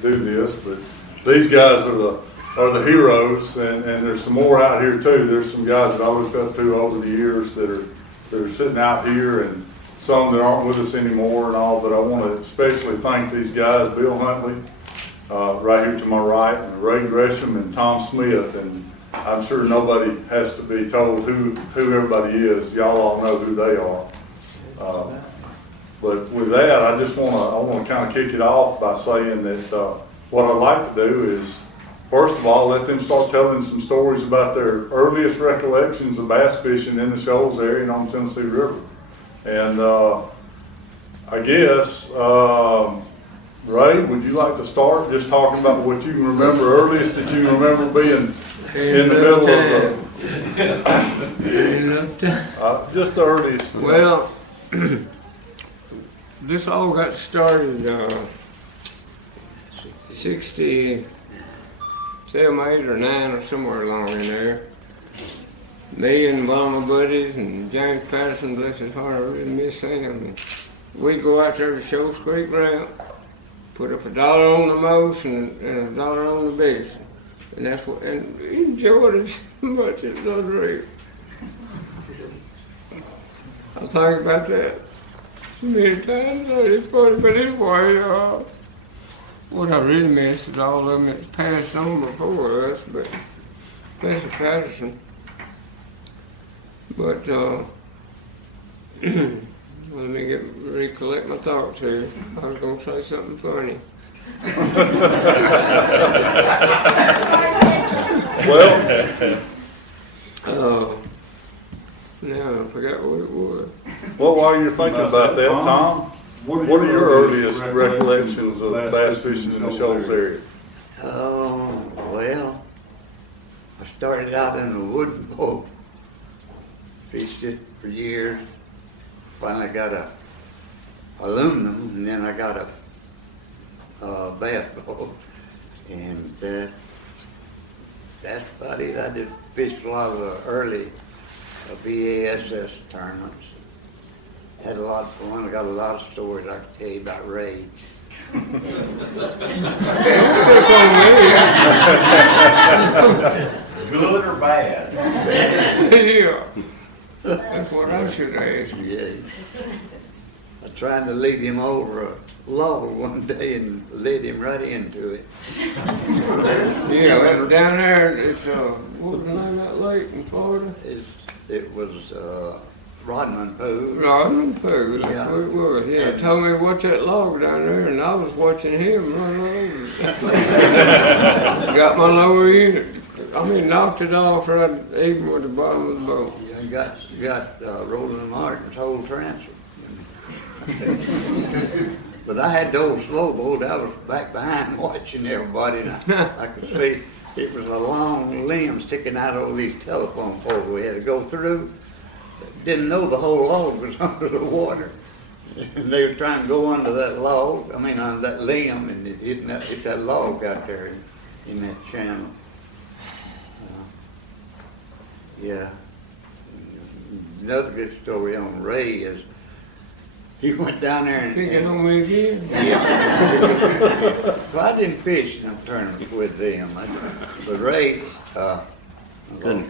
to do this, but these guys are the heroes, and there's some more out here too. There's some guys that I looked up to over the years that are sitting out here, and some that aren't with us anymore and all, but I want to especially thank these guys, Bill Huntley, right here to my right, and Ray Gresham and Tom Smith, and I'm sure nobody has to be told who everybody is. Y'all all know who they are. But with that, I want to kind of kick it off by saying that what I'd like to do is, first of all, let them start telling some stories about their earliest recollections of bass fishing in the Shoals area and on the Tennessee River. And I guess, Ray, would you like to start just talking about what you can remember earliest that you can remember being in the middle of the, just the earliest? Well, this all got started 67, 8, or 9 or somewhere along in there. Me and one of my buddies and James Patterson, bless his heart, I really miss him. And we'd go out there to Shoals Creek route, put up $1 on the most and $1 on the biggest. And that's what, and we enjoyed it so much, it was unreal. I think about that many times, it's funny, but anyway, what I really miss is all of them that's passed on before us, but especially Patterson. But let me recollect my thoughts here. I was going to say something funny. Well, now I forgot what it was. well, while you're thinking about that, Tom, what are your earliest recollections of bass fishing in the Shoals area? Well, I started out in a wooden boat, fished it for years, finally got a aluminum, and then I got a bass boat, and that's about it. I just fished a lot of the early BASS tournaments. Had a lot of fun. I got a lot of stories I could tell you about Ray. Good or bad? Yeah, that's what I should ask. Yeah. I tried to lead him over a log one day and led him right into it. Yeah, but down there, it's, what was the name of that lake in Florida? It was Rodman Pool. Roland Martin, that's what it was. Yeah, he told me to watch that log down there, and I was watching him run over. Got my lower unit, knocked it off right even with the bottom of the boat. Yeah, you got Roland Martin's whole transfer. But I had the old slow boat. I was back behind watching everybody, and I could see it was a long limb sticking out over these telephone poles we had to go through. Didn't know the whole log was under the water. And they were trying to go under that log, on that limb, and it hit that log out there in that channel. Yeah. Another good story on Ray is he went down there and... Picking on me again? Yeah. Well, I didn't fish in a tournament with them. But Ray, Ray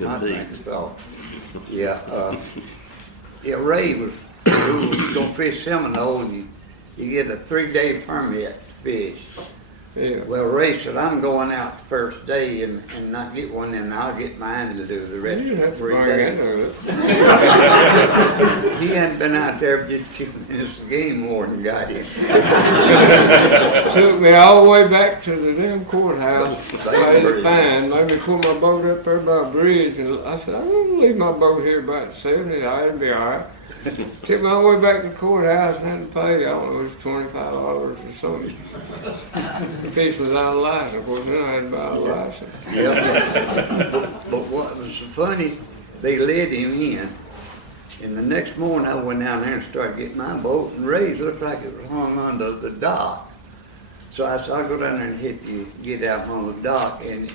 was going to fish Seminole, and you get a 3-day permit to fish. Yeah. Well, Ray said, I'm going out the first day and not get one, and I'll get mine to do the rest of the 3 days. He hadn't been out there just 2 minutes of game warden got him. Took me all the way back to the damn courthouse, made it fine, made me pull my boat up there by a bridge, and I said, I'm going to leave my boat here about 7, it'll be all right. Took me all the way back to the courthouse and had to pay, I don't know, it was $25 or something. The fish was out of license, of course, then I had to buy a license. Yeah. But what was so funny, they let him in, and the next morning I went down there and started getting my boat, and Ray's looked like it was hung under the dock. So I said, I'll go down there and help you get out on the dock, and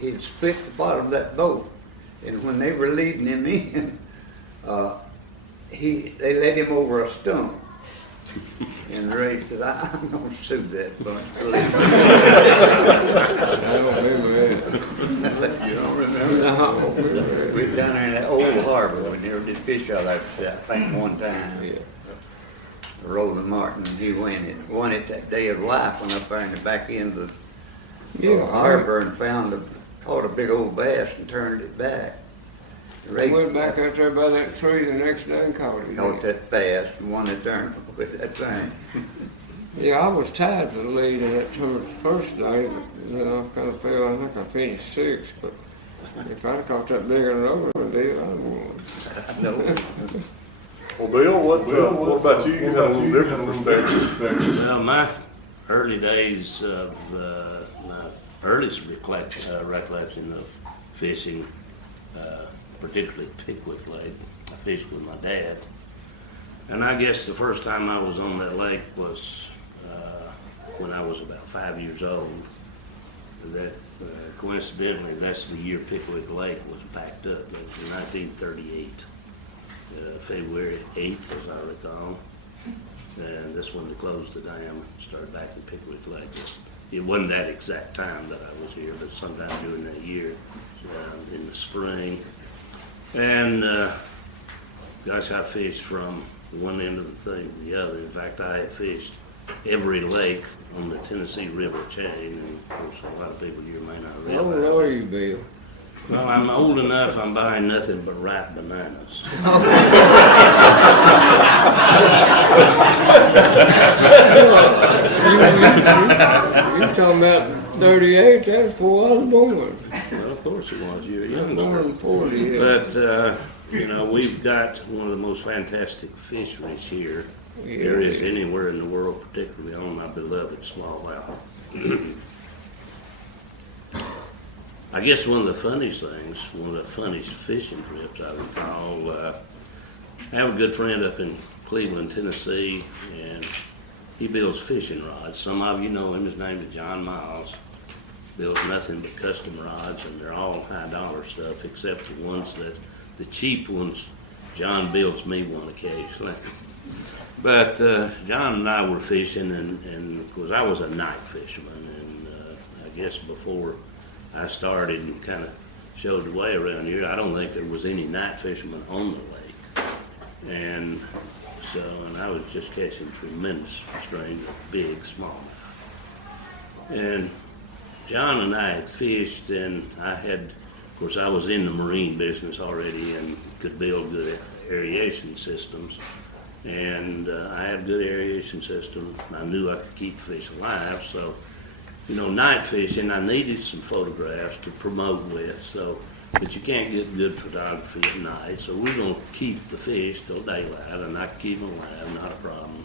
he'd split the bottom of that boat. And when they were leading him in, they led him over a stump. And Ray said, I'm gonna sue that bunch for I don't remember that. You don't remember? No, I don't remember that. We were down there in that old harbor, we never did fish out there, I think one time. Yeah. Roland Martin, he won it that day of life, went up there in the back end of the harbor and caught a big old bass and turned it back. I went back out there by that tree the next day and caught it. Caught that bass, and won the tournament with that thing. Yeah, I was tied to the lead in that tour the first day, but then I kind of fell. I think I finished sixth, but if I'd have caught that bigger than over deal, I'd have won. I know. Well, Bill, what about you? You have a little different perspective. Well, my early days of, my earliest recollection of fishing, particularly Pickwick Lake, I fished with my dad. And I guess the first time I was on that lake was when I was about 5 years old. That coincidentally, that's the year Pickwick Lake was packed up. That was in 1938, February 8th, as I recall. And that's when they closed the dam and started back in Pickwick Lake. It wasn't that exact time that I was here, but sometime during that year, in the spring. And gosh, I fished from one end of the thing to the other. In fact, I had fished every lake on the Tennessee River chain, and of course, a lot of people here may not How old realize. are you, Bill? Well, I'm old enough, I'm buying nothing but ripe bananas. You talking about 38? That's before I was born. Well, of course it was, you're a I'm born youngster. in 40. Yeah. But, you know, we've got one of the most fantastic fisheries here there is anywhere in the world, particularly on my beloved smallmouth. I guess one of the funniest things, one of the funniest fishing trips I recall, I have a good friend up in Cleveland, Tennessee, and he builds fishing rods. Some of you know him, his name is John Miles. Builds nothing but custom rods, and they're all high dollar stuff, except the ones that, the cheap ones, John builds me one occasionally. But John and I were fishing, and of course I was a night fisherman, and I guess before I started and kind of showed the way around here, I don't think there was any night fishermen on the lake. And so, and I was just catching tremendous strains of big smallmouth. And John and I had fished, and I had, of course, I was in the marine business already and could build good aeration systems. And I had a good aeration system. I knew I could keep fish alive, so, you know, night fishing, I needed some photographs to promote with, so, but you can't get good photography at night, so we're gonna keep the fish till daylight, and I can keep them alive, not a problem.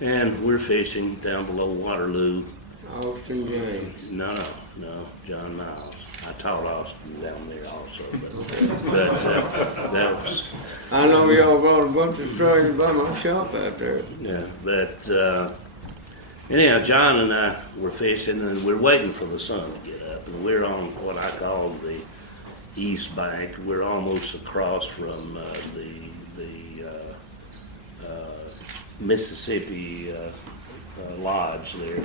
And we're fishing down below Waterloo. Austin James. No, John Miles. I taught Austin down there also, but that was, I know y'all brought a bunch of strangers by my shop out there. yeah, but anyhow, John and I were fishing, and we're waiting for the sun to get up, and we're on what I call the east bank. We're almost across from the Mississippi Lodge there,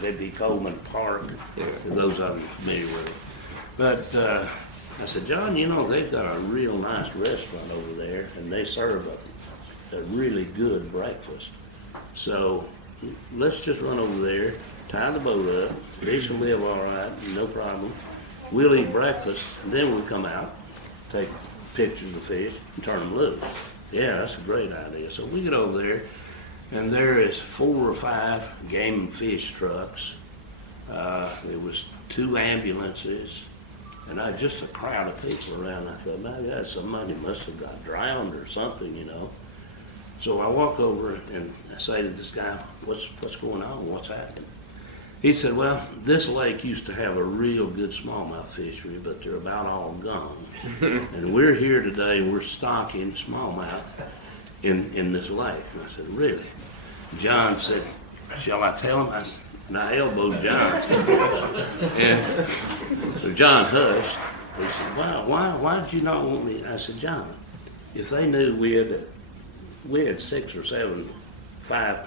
that'd be Coleman Park, for those of you familiar with it. But I said, John, you know, they've got a real nice restaurant over there, and they serve a really good breakfast. So let's just run over there, tie the boat up, fish will live all right, no problem. We'll eat breakfast, and then we'll come out, take pictures of the fish, and turn them loose. Yeah, that's a great idea. So we get over there, and there is 4 or 5 game and fish trucks. There was 2 ambulances, and just a crowd of people around. I thought, my God, somebody must have got drowned or something, you know. So I walk over and I say to this guy, what's going on? What's happening? He said, well, this lake used to have a real good smallmouth fishery, but they're about all gone. And we're here today, we're stocking smallmouth in this lake. And I said, really? John said, shall I tell him? And I elbowed John. And so John hushed. He said, wow, why did you not want me? I said, John, if they knew we had 6 or 7 5+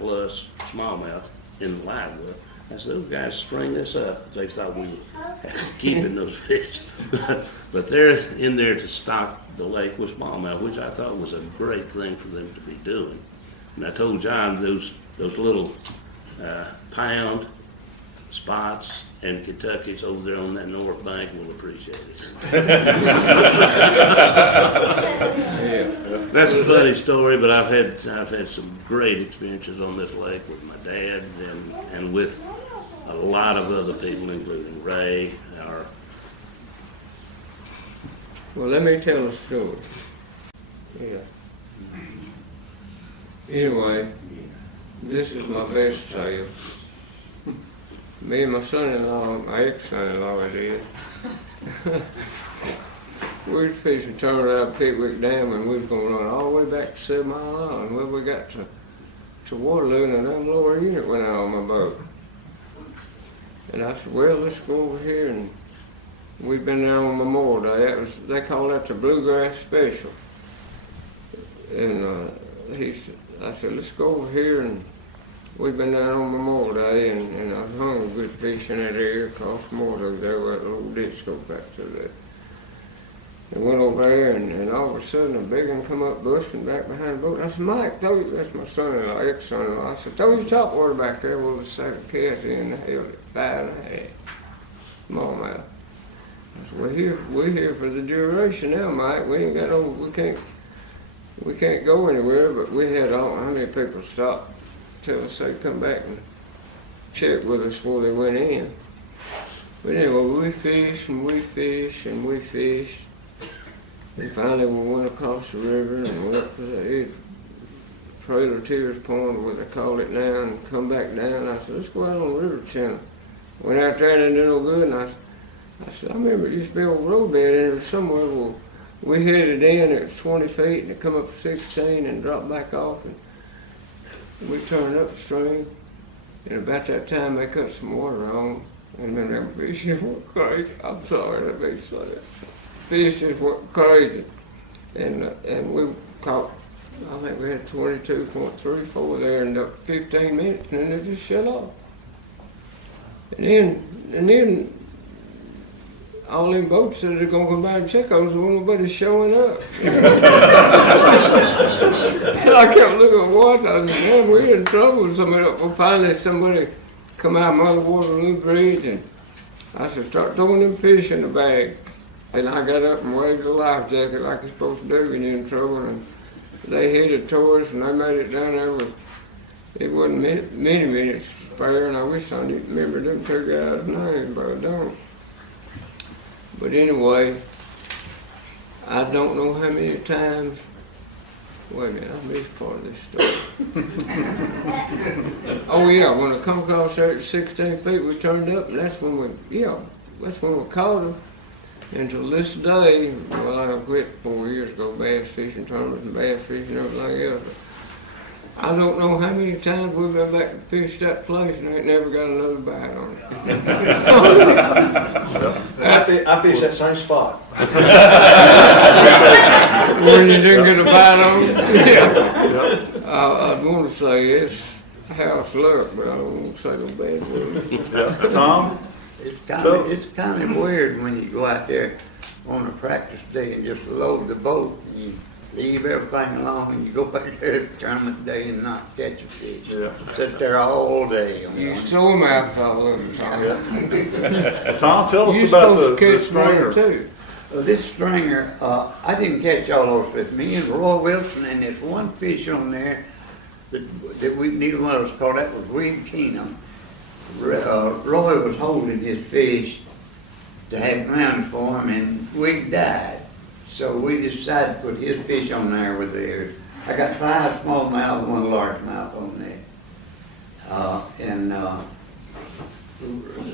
smallmouth in the live well. I said, those guys string this up. They thought we were keeping those fish. But they're in there to stock the lake with smallmouth, which I thought was a great thing for them to be doing. And I told John those little pound spots and Kentuckies over there on that north bank will appreciate it. That's a funny story, but I've had some great experiences on this lake with my dad and with a lot of other people, including Ray. Well, let me tell a story. Yeah. Anyway, this is my best tale. Me and my son-in-law, my ex-son-in-law I did, we was fishing turned out Pickwick Dam, and we was gonna run all the way back to 7 Mile Island. Well, we got to Waterloo, and a damn lower unit went out on my boat. And I said, well, let's go over here, and we've been there on Memorial Day. They call that the Bluegrass Special. And I said, let's go over here, and we've been down on Memorial Day, and I hung a good fish in that area across Memorial Day. There was a little ditch go back to that. And went over there, and all of a sudden a big one come up busting back behind the boat. I said, Mike, that's my son-in-law, ex-son-in-law. I said, throw your topwater back there. Well, the second cast in, held it 5.5 smallmouth. I said, we're here for the duration now, Mike. We ain't got we can't go anywhere. But we had how many people stop tell us they'd come back and check with us before they went in. But anyway, we fished and we fished and we fished. And finally we went across the river and went up to the Trail of Tears Pond, where they call it now, and come back down. I said, let's go out on the river channel. Went out there and it didn't no good, and I said, I remember it used to be old roadbed, and it was somewhere where we headed in, it was 20 feet, and it come up to 16 and dropped back off, and we turned upstream, and about that time they cut some water on, and then them fishes went crazy. I'm sorry to be so that. Fishes went crazy, and we caught, I think we had 22.34 there in about 15 minutes, and then they just shut off. And then all them boats said they're gonna come by and check on us, and nobody's showing up. And I kept looking at water. I said, man, we're in trouble. Well, finally somebody come out of Mother Waterloo Bridge, and I said, start throwing them fish in the bag. And I got up and waved a life jacket like you're supposed to do when you're in trouble, and they headed towards us, and they made it down there with, it wasn't many minutes spare, and I wish I didn't remember them two guys' names, but I don't. But anyway, I don't know how many times, wait a minute, I missed part of this story. Oh yeah, when I come across there at 16 feet, we turned up, and that's when we caught them. Until this day, well, I quit 4 years ago, bass fishing tournaments and bass fishing and everything else. But I don't know how many times we've been back and fished that place and ain't never got another bite on it. I fished that same spot. When you didn't get a bite on it? Yeah. I'd want to say it's house luck, but I don't want to say no bad words. Tom? It's kind of weird when you go out there on a practice day and just load the boat and you leave everything alone and you go back there at the tournament day and not catch a fish. Yeah. Sit there all day. You saw him out all of the time. Yeah. Tom, tell us about the stringer. Too. This stringer, I didn't catch all those fish. Me and Roy Wilson, and there's one fish on there that we neither one of us caught. That was Weed Keenum. Roy was holding his fish to have ground for him, and we died. So we decided to put his fish on there with theirs. I got 5 smallmouth and 1 largemouth on there.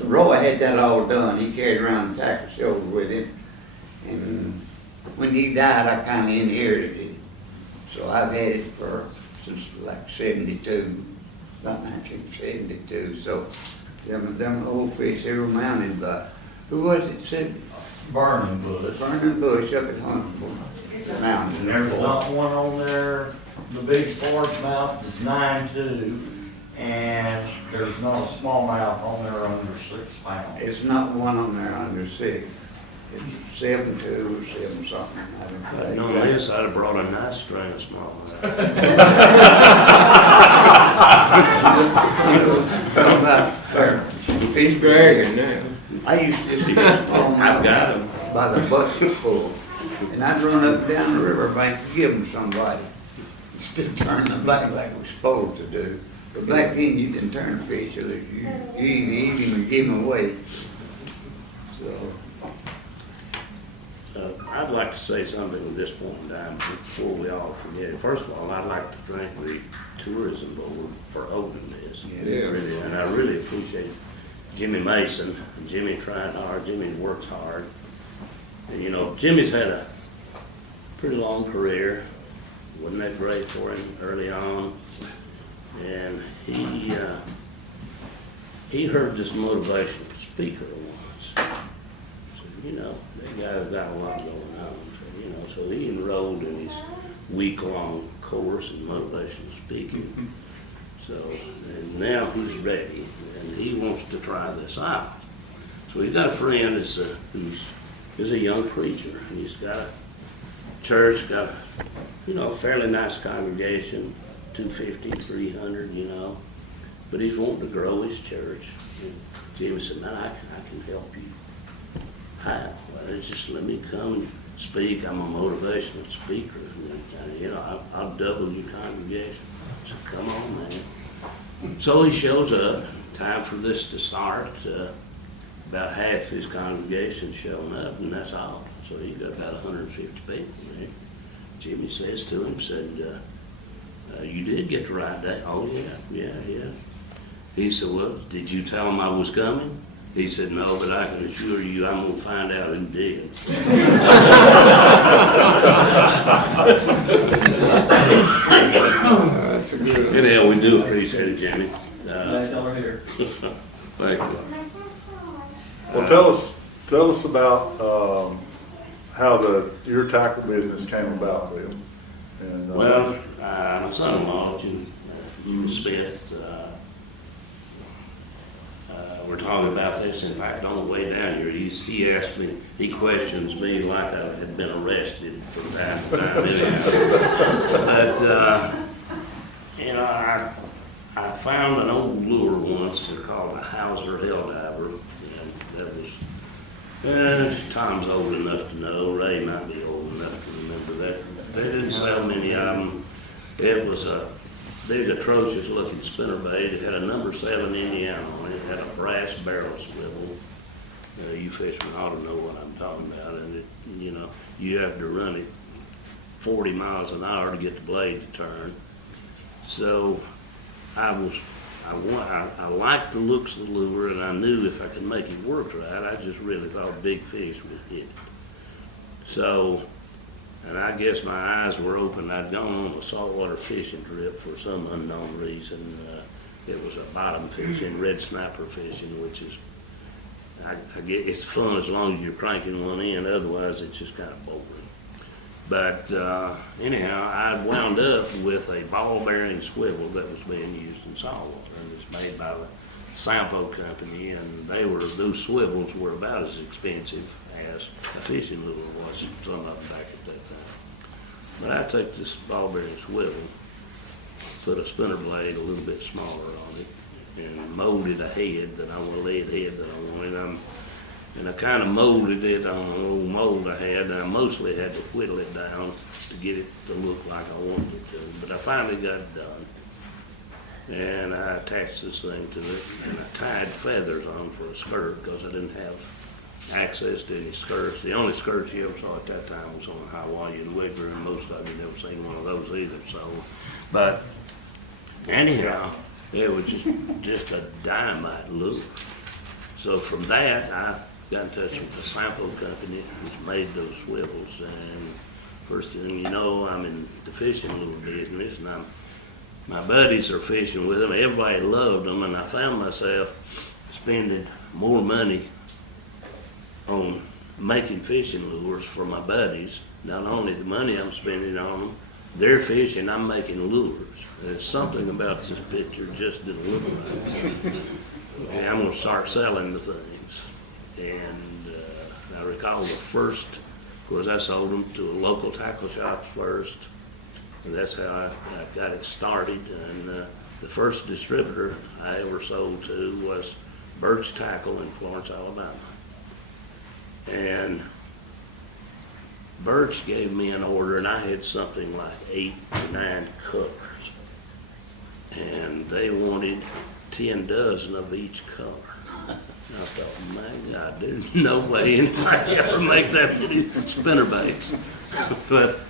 Roy had that all done. He carried around the tackle shoulder with him. And when he died, I kind of inherited it. So I've had it since like 72. About 1972, so them old fish, they were mounted by, who was it said? Burning Bush. Burning Bush up at Huntsville Mountain. And there's not one on there the big largemouth is 9.2, and there's not a smallmouth on there under 6 pounds. It's not one on there under 6. It's 7.2 or 7 something. I don't know. On this, I'd have brought a nice string of smallmouth. How about fish Dragon now. I used to fish smallmouth. I've got 'em. By the bucket full. And I'd run up and down the riverbank to give them somebody. Instead of turning them back like we're supposed to do. But back then, you didn't turn fish, so you either eat him or give him away. So, I'd like to say something at this point in time before we all forget it. First of all, I'd like to thank the tourism board for holding this. Yeah. Really, and I really appreciate Jimmy Mason. And Jimmy trying hard. Jimmy works hard. And you know, Jimmy's had a pretty long career. Wasn't that great for him early on? And he heard this motivational speaker once. So, you know, that guy's got a lot going on. So, you know, so he enrolled in his week-long course in motivational speaking. So, and now he's ready, and he wants to try this out. So he's got a friend who's a young preacher, and he's got a church, got a, you know, a fairly nice congregation, 250, 300, you know, but he's wanting to grow his church. And Jimmy said, man, I can help you. How? Well, just let me come and speak. I'm a motivational speaker. And, you know, I'll double your congregation. So come on, man. So he shows up. Time for this to start. About half his congregation showing up, and that's all. So he got about 150 people there. Jimmy says to him, said, you did get the right day. Oh, yeah. He said, well, did you tell him I was coming? He said, no, but I can assure you I'm going to find out who did. That's a good one. Anyhow, we do appreciate it, Jimmy. Glad y'all are here. Thank you. Well, tell us about, how your tackle business came about, Bill. And, Well, my son-in-law, Jim Smith, we're talking about this. In fact, on the way down here, he asked me, he questions me like I had been arrested from time to time. But, you know, I found an old lure once. They're called a Hauser Helldiver. And that was, Tom's old enough to know. Ray might be old enough to remember that. They didn't sell many of them. It was a big, atrocious looking spinnerbait. It had a number 7 Indiana on it. It had a brass barrel swivel. You fishermen ought to know what I'm talking about. And it, you know, you have to run it 40 miles an hour to get the blade to turn. So I liked the looks of the lure, and I knew if I could make it work right, I just really thought big fish would hit it. So, and I guess my eyes were open. I'd gone on a saltwater fishing trip for some unknown reason. It was a bottom fishing, red snapper fishing, which is, I get it's fun as long as you're cranking one in. Otherwise, it's just kind of boring. But anyhow, I wound up with a ball-bearing swivel that was being used in saltwater, and it's made by the Sampo company, and those swivels were about as expensive as a fishing lure was, some of them back at that time. But I took this ball-bearing swivel, put a spinner blade a little bit smaller on it, and molded a head that I want, a lead head that I wanted. And I kind of molded it on an old mold I had, and I mostly had to whittle it down to get it to look like I wanted it to. But I finally got it done. And I attached this thing to it, and I tied feathers on for a skirt because I didn't have access to any skirts. The only skirts you ever saw at that time was on a Hawaiian Wiggler, and most of you never seen one of those either. So, but anyhow, it was just a dynamite look. So from that, I got in touch with the Sampo company which made those swivels, and first thing you know, I'm in the fishing lure business, and my buddies are fishing with them. Everybody loved them, and I found myself spending more money on making fishing lures for my buddies. Not only the money I'm spending on them, they're fishing, I'm making lures. There's something about this picture just didn't look right. And I'm gonna start selling the things. And I recall the first, of course, I sold them to a local tackle shop first. And that's how I got it started. And the first distributor I ever sold to was Birch Tackle in Florence, Alabama. And Birch gave me an order, and I had something like 8 to 9 colors. And they wanted 10 dozen of each color. I thought, my God, there's no way anybody ever make that many spinnerbaits. But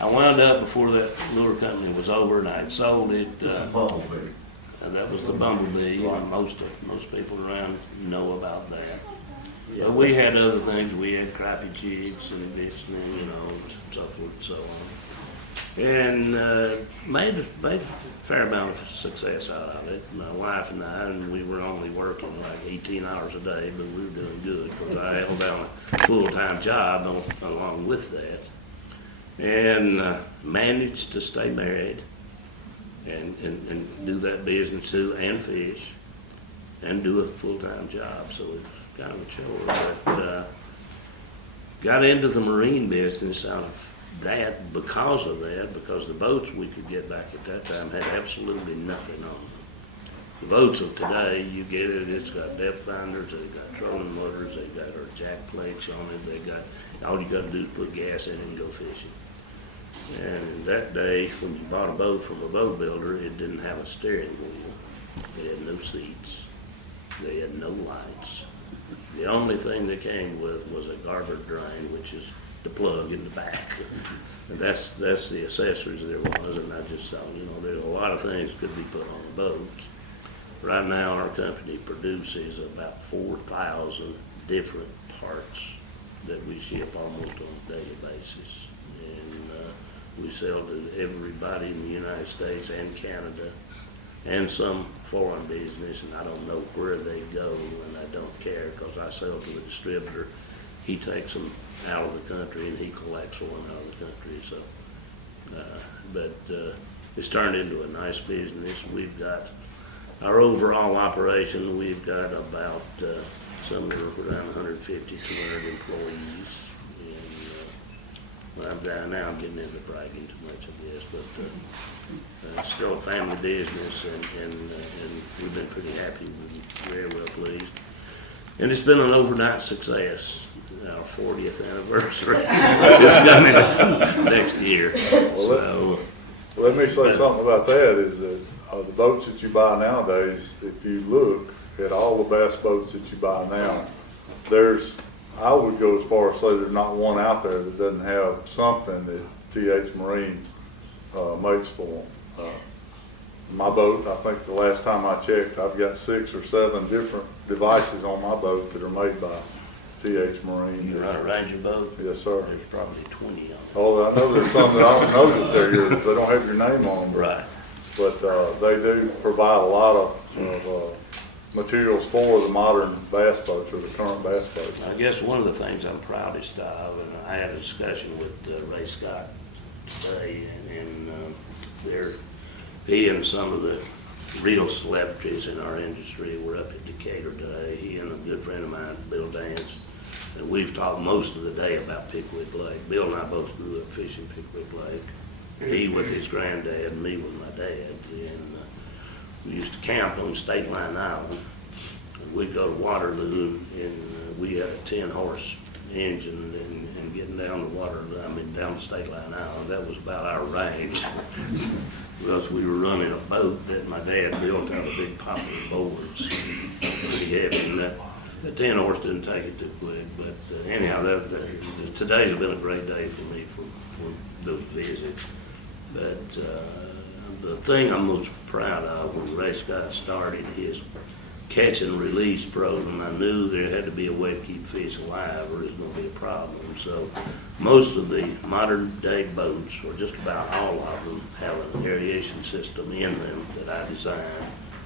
I wound up before that lure company was over, and I had sold it. Bumblebee. And that was the Bumblebee, and most people around know about that. But we had other things. We had crappie jigs and bits, and you know, so forth and so on. And made a fair amount of success out of it. My wife and I, and we were only working like 18 hours a day, but we were doing good because I held down a full-time job along with that, and managed to stay married and do that business too, and fish, and do a full-time job. So it's kind of a chore, but got into the marine business out of that because the boats we could get back at that time had absolutely nothing on them. The boats of today, you get it, it's got depth finders, they've got trolling motors, they've got our jack plates on it, they got, all you gotta do is put gas in it and go fishing. And in that day, when you bought a boat from a boat builder, it didn't have a steering wheel. It had no seats. They had no lights. The only thing they came with was a garter drain, which is the plug in the back. And that's the accessories there was, and I just thought, you know, there's a lot of things could be put on a boat. Right now, our company produces about 4,000 different parts that we ship almost on a daily basis. And we sell to everybody in the United States and Canada, and some foreign business, and I don't know where they go, and I don't care, because I sell to the distributor. He takes them out of the country, and he collects one out of the country. So, but it's turned into a nice business. We've got our overall operation, we've got about somewhere around 150, 200 employees. And now I'm getting into bragging too much, I guess, but it's still a family business, and we've been pretty happy. We're very well pleased. And it's been an overnight success. Our 40th anniversary is coming next year. Well, let me say something about that, is that the boats that you buy nowadays, if you look at all the bass boats that you buy now, I would go as far as say there's not one out there that doesn't have something that TH Marine makes for them. My boat, I think the last time I checked, I've got 6 or 7 different devices on my boat that are made by TH Marine. You run a Ranger boat? Yes, sir. There's probably 20 of them. Oh, I know there's some that I don't know that they're yours. They don't have your name on them. Right. But they do provide a lot of materials for the modern bass boats, or the current bass boats. I guess one of the things I'm proudest of, and I had a discussion with Ray Scott today, and he and some of the real celebrities in our industry were up at Decatur today. He and a good friend of mine, Bill Dance, and we've talked most of the day about Pickwick Lake. Bill and I both grew up fishing Pickwick Lake. He with his granddad, and me with my dad. And we used to camp on State Line Island. We'd go to Waterloo, and we had a 10-horse engine, and getting down the down the State Line Island, that was about our range. Because we were running a boat that my dad built out of big poplar boards, pretty heavy, and that 10-horse didn't take it too quick. But anyhow, today's been a great day for me for those visits. But the thing I'm most proud of, when Ray Scott started his catch and release program, I knew there had to be a way to keep fish alive, or it's going to be a problem. So most of the modern day boats, or just about all of them, have an aeration system in them that I designed,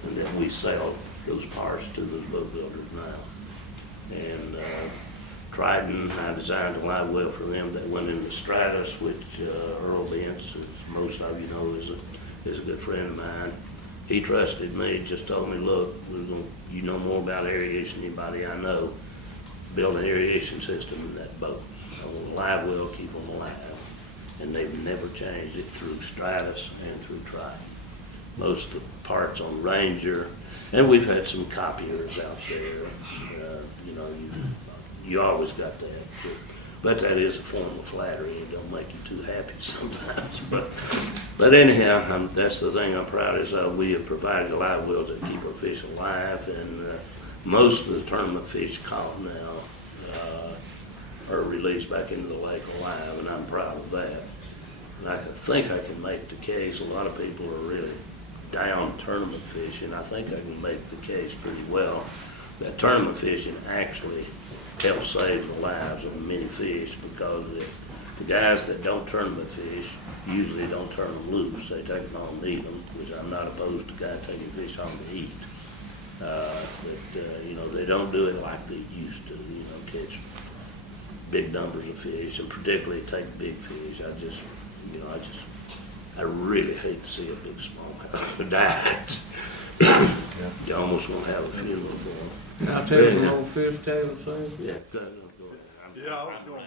and that we sell those parts to those boat builders now. And Triton, I designed a live well for them that went into Stratus, which Earl Bentz, as most of you know, is a good friend of mine. He trusted me, just told me, look, you know more about aeration than anybody I know. Build an aeration system in that boat. I want a live well, keep them alive. And they've never changed it through Stratus and through Triton. Most of the parts on Ranger, and we've had some copiers out there. You know, you always got that. But that is a form of flattery. It don't make you too happy sometimes. But anyhow, that's the thing I'm proud is we have provided live wells that keep our fish alive, and most of the tournament fish caught now are released back into the lake alive, and I'm proud of that. And I think I can make the case. A lot of people are really down tournament fishing. I think I can make the case pretty well that tournament fishing actually helps save the lives of many fish, because if the guys that don't tournament fish usually don't turn them loose, they take them home and eat them, which I'm not opposed to guys taking fish home to eat. You know, they don't do it like they used to, you know, catch big numbers of fish, and particularly take big fish. I really hate to see a big smallmouth die. You almost gonna have a funeral for them. I'll tell you an old fish tale, say. Yeah, go ahead. Yeah, I was going,